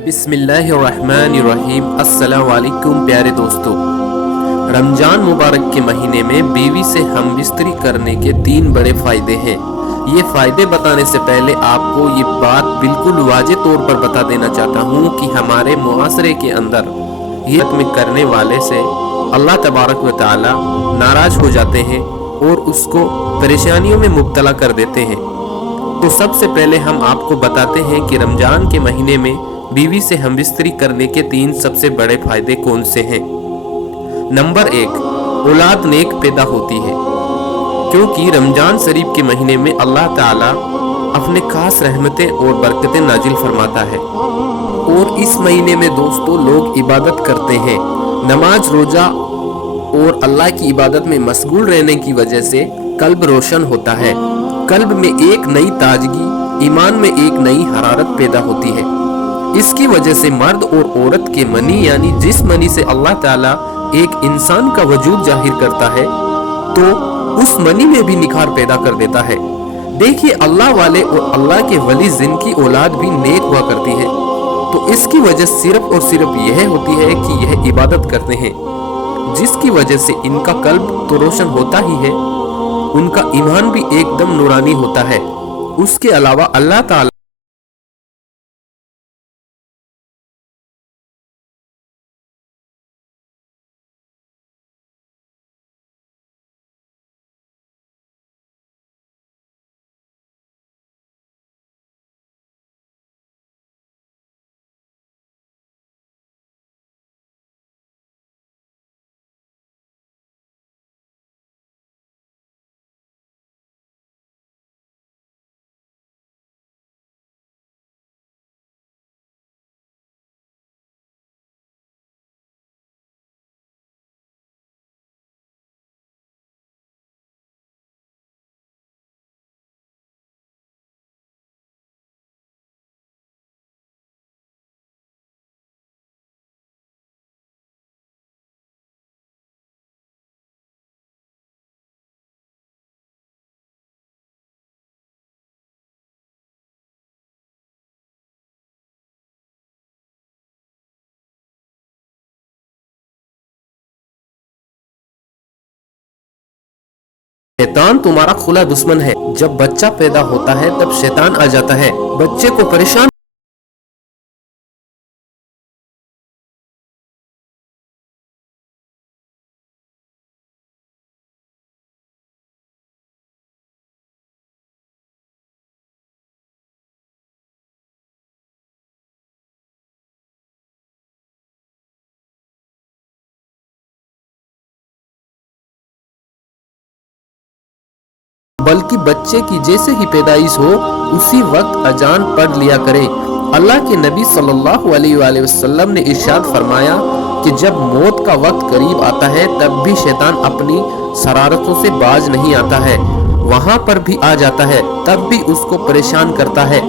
बिस्मिल्लाहिर्रहमानिर्रहीम। अस्सलाम वालेकुम प्यारे दोस्तों, रमजान मुबारक के महीने में बीवी से हमबिस्तरी करने के 3 बड़े फ़ायदे हैं। ये फ़ायदे बताने से पहले आपको ये बात बिल्कुल वाज़े तौर पर बता देना चाहता हूँ कि हमारे मुआशरे के अंदर ये में करने वाले से अल्लाह तबारक व तआला नाराज़ हो जाते हैं और उसको परेशानियों में मुब्तला कर देते हैं। तो सबसे पहले हम आपको बताते हैं कि रमजान के महीने में बीवी से हमबिस्तरी करने के 3 सबसे बड़े फायदे कौन से हैं। नंबर 1, औलाद नेक पैदा होती है, क्योंकि रमजान शरीफ के महीने में अल्लाह ताला अपने खास रहमतें और बरकतें नाजिल फरमाता है। और इस महीने में दोस्तों लोग इबादत करते हैं, नमाज रोजा और अल्लाह की इबादत में मशगूल रहने की वजह से कल्ब रोशन होता है। कल्ब में एक नई ताजगी, ईमान में एक नई हरारत पैदा होती है। इसकी वजह से मर्द और औरत के मनी यानी जिस मनी से अल्लाह ताला एक इंसान का वजूद जाहिर करता है, तो उस मनी में भी निखार पैदा कर देता है। देखिए, अल्लाह वाले और अल्लाह के वली जिनकी औलाद भी नेक हुआ करती है, तो इसकी वजह सिर्फ और सिर्फ यह होती है कि यह इबादत करते हैं, जिसकी वजह से इनका कल्ब तो रोशन होता ही है, उनका ईमान भी एकदम नूरानी होता है। उसके अलावा अल्लाह ताला शैतान तुम्हारा खुला दुश्मन है। जब बच्चा पैदा होता है तब शैतान आ जाता है, बच्चे को परेशान बल्कि बच्चे की जैसे ही पैदाइश हो उसी वक्त अजान पढ़ लिया करे। अल्लाह के नबी सल्लल्लाहु अलैहि वसल्लम ने इरशाद फरमाया कि जब मौत का वक्त करीब आता है तब भी शैतान अपनी शरारतों से बाज नहीं आता है, वहां पर भी आ जाता है, तब भी उसको परेशान करता है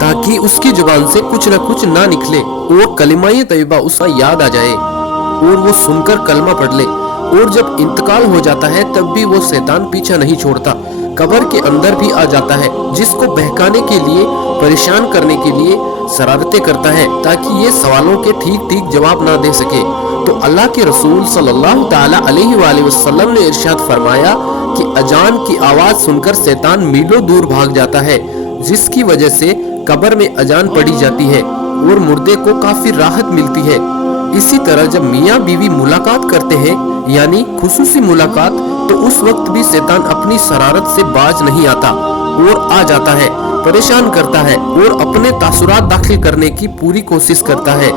ताकि उसकी जुबान से कुछ न कुछ ना निकले और कलिमा तैयबा उसका याद आ जाए और वो सुनकर कलमा पढ़ ले। और जब इंतकाल हो जाता है तब भी वो शैतान पीछा नहीं छोड़ता, कब्र के अंदर भी आ जाता है, जिसको बहकाने के लिए, परेशान करने के लिए शरारतें करता है ताकि ये सवालों के ठीक ठीक जवाब ना दे सके। तो अल्लाह के रसूल सल्लल्लाहु ताला अलैहि वसल्लम ने इरशाद फरमाया कि अजान की आवाज सुनकर शैतान मीलों दूर भाग जाता है, जिसकी वजह से कब्र में अजान पढ़ी जाती है और मुर्दे को काफी राहत मिलती है। इसी तरह जब मियाँ बीवी मुलाकात करते हैं यानी खुसूसी मुलाकात, तो उस वक्त भी शैतान अपनी शरारत से बाज नहीं आता और आ जाता है, परेशान करता है और अपने तासुरात दाखिल करने की पूरी कोशिश करता है।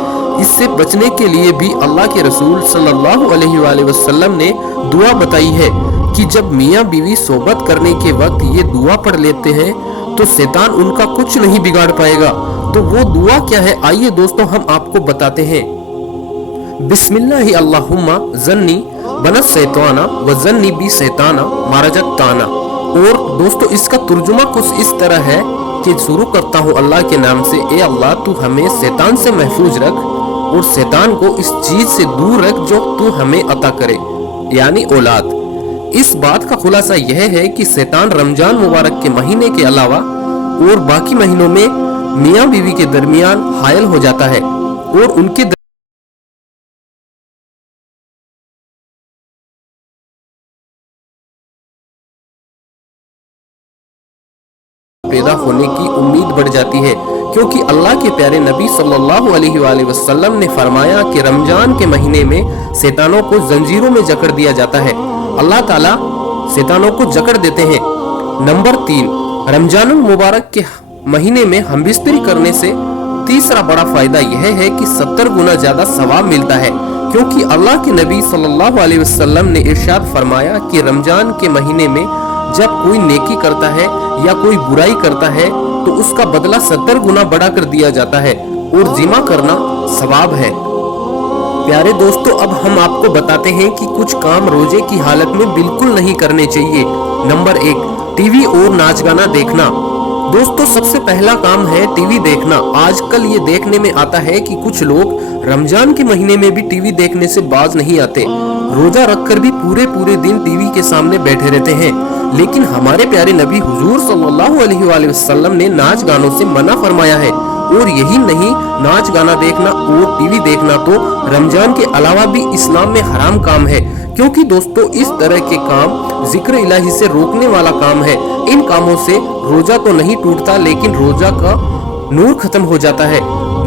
इससे बचने के लिए भी अल्लाह के रसूल सल्लल्लाहु अलैहि वसल्लम ने दुआ बताई है कि जब मियाँ बीवी सोबत करने के वक्त ये दुआ पढ़ लेते हैं तो शैतान उनका कुछ नहीं बिगाड़ पाएगा। तो वो दुआ क्या है, आइए दोस्तों हम आपको बताते हैं। बिस्मिल्लाहि अल्लाहुम्मा ज़न्नी बनत शैताना व ज़न्नी बी शैताना मारजताना। और दोस्तों इसका तर्जुमा कुछ इस तरह है कि शुरू करता हूँ अल्लाह के नाम से, ए अल्लाह तू हमें शैतान से महफूज रख और शैतान को इस चीज से दूर रख जो तू हमें अता करे, यानी औलाद। इस बात का खुलासा यह है कि शैतान रमजान मुबारक के महीने के अलावा और बाकी महीनों में मियाँ बीवी के दरमियान हायल हो जाता है और उनके पैदा होने की उम्मीद बढ़ जाती है, क्योंकि अल्लाह के प्यारे नबी सल्लल्लाहु अलैहि वसल्लम ने फरमाया कि रमजान के महीने में शैतानों को जंजीरों में जकड़ दिया जाता है। अल्लाह ताला शैतानों को जकड़ देते हैं। नंबर 3, रमजान मुबारक के महीने में हम बिस्तरी करने से तीसरा बड़ा फायदा यह है कि 70 गुना ज्यादा सवाब मिलता है, क्योंकि अल्लाह के नबी सल्लल्लाहु अलैहि वसल्लम ने इरशाद फरमाया कि रमजान के महीने में जब कोई नेकी करता है या कोई बुराई करता है तो उसका बदला 70 गुना बढ़ा कर दिया जाता है और जिमा करना सवाब है। प्यारे दोस्तों, अब हम आपको बताते हैं कि कुछ काम रोजे की हालत में बिल्कुल नहीं करने चाहिए। नंबर 1, टीवी और नाच गाना देखना। दोस्तों, सबसे पहला काम है टीवी देखना। आजकल ये देखने में आता है कि कुछ लोग रमजान के महीने में भी टीवी देखने से बाज नहीं आते, रोजा रखकर भी पूरे पूरे दिन टीवी के सामने बैठे रहते हैं। लेकिन हमारे प्यारे नबी हुजूर सल्लल्लाहु अलैहि वसल्लम ने नाच गानों से मना फरमाया है। और यही नहीं, नाच गाना देखना और टीवी देखना तो रमजान के अलावा भी इस्लाम में हराम काम है, क्योंकि दोस्तों इस तरह के काम जिक्र इलाही से रोकने वाला काम है। इन कामों से रोजा तो नहीं टूटता, लेकिन रोजा का नूर खत्म हो जाता है।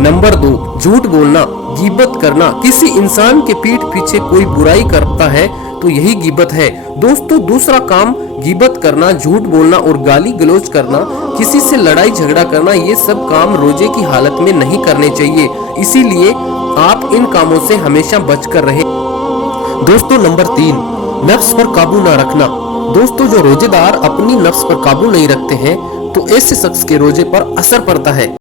नंबर 2, झूठ बोलना, गीबत करना। किसी इंसान के पीठ पीछे कोई बुराई करता है तो यही गीबत है। दोस्तों, दूसरा काम गीबत करना, झूठ बोलना और गाली गलौज करना, किसी से लड़ाई झगड़ा करना, ये सब काम रोजे की हालत में नहीं करने चाहिए। इसीलिए आप इन कामों से हमेशा बचकर रहें। दोस्तों, नंबर 3, नफ्स पर काबू ना रखना। दोस्तों, जो रोजेदार अपनी नफ्स पर काबू नहीं रखते हैं तो ऐसे शख्स के रोजे पर असर पड़ता है।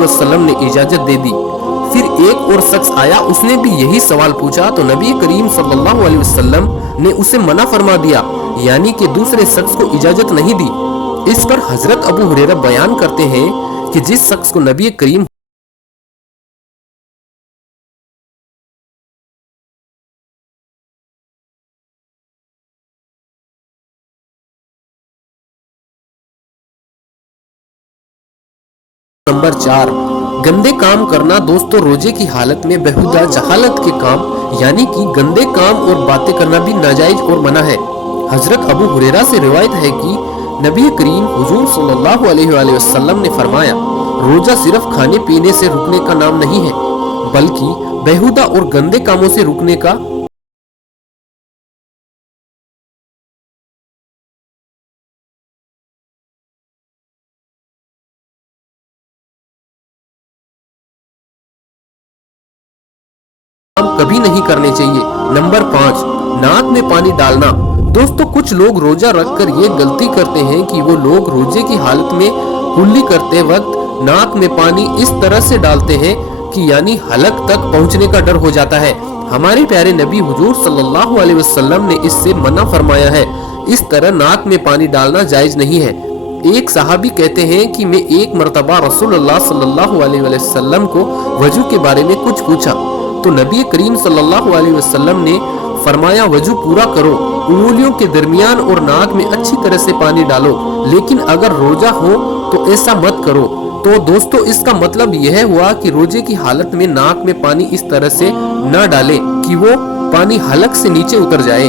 वसल्लम ने इजाजत दे दी। फिर एक और शख्स आया, उसने भी यही सवाल पूछा तो नबी करीम सल्लल्लाहु अलैहि वसल्लम ने उसे मना फरमा दिया, यानी कि दूसरे शख्स को इजाजत नहीं दी। इस पर हजरत अबू हुरैरा बयान करते हैं कि जिस शख्स को नबी करीम नंबर 4, गंदे काम करना। दोस्तों, रोजे की हालत में बेहुदा जहालत के काम यानी कि गंदे काम और बातें करना भी नाजायज और मना है। हजरत अबू हुरैरा से रिवायत है कि नबी करीम हुजूर सल्लल्लाहु अलैहि वसल्लम ने फरमाया, रोजा सिर्फ खाने पीने से रुकने का नाम नहीं है, बल्कि बेहुदा और गंदे कामों से रुकने का कभी नहीं करने चाहिए। नंबर 5, नाक में पानी डालना। दोस्तों, कुछ लोग रोजा रखकर ये गलती करते हैं कि वो लोग रोजे की हालत में कुल्ली करते वक्त नाक में पानी इस तरह से डालते हैं कि यानी हलक तक पहुंचने का डर हो जाता है। हमारे प्यारे नबी हुजूर सल्लल्लाहु अलैहि वसल्लम ने इससे मना फरमाया है। इस तरह नाक में पानी डालना जायज नहीं है। एक सहाबी कहते हैं कि मैं एक मर्तबा रसूलुल्लाह सल्लल्लाहु अलैहि वसल्लम को वजू के बारे में कुछ पूछा तो नबी करीम सल्लल्लाहु अलैहि वसल्लम ने फरमाया, वजू पूरा करो, उंगलियों के दरमियान और नाक में अच्छी तरह से पानी डालो, लेकिन अगर रोजा हो तो ऐसा मत करो। तो दोस्तों, इसका मतलब यह हुआ कि रोजे की हालत में नाक में पानी इस तरह से न डालें कि वो पानी हलक से नीचे उतर जाए।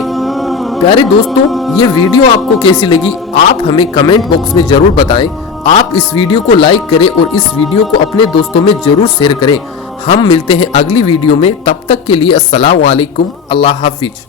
प्यारे दोस्तों, ये वीडियो आपको कैसी लगी आप हमें कमेंट बॉक्स में जरूर बताएं। आप इस वीडियो को लाइक करें और इस वीडियो को अपने दोस्तों में जरूर शेयर करें। हम मिलते हैं अगली वीडियो में, तब तक के लिए अस्सलाम वालेकुम, अल्लाह हाफिज।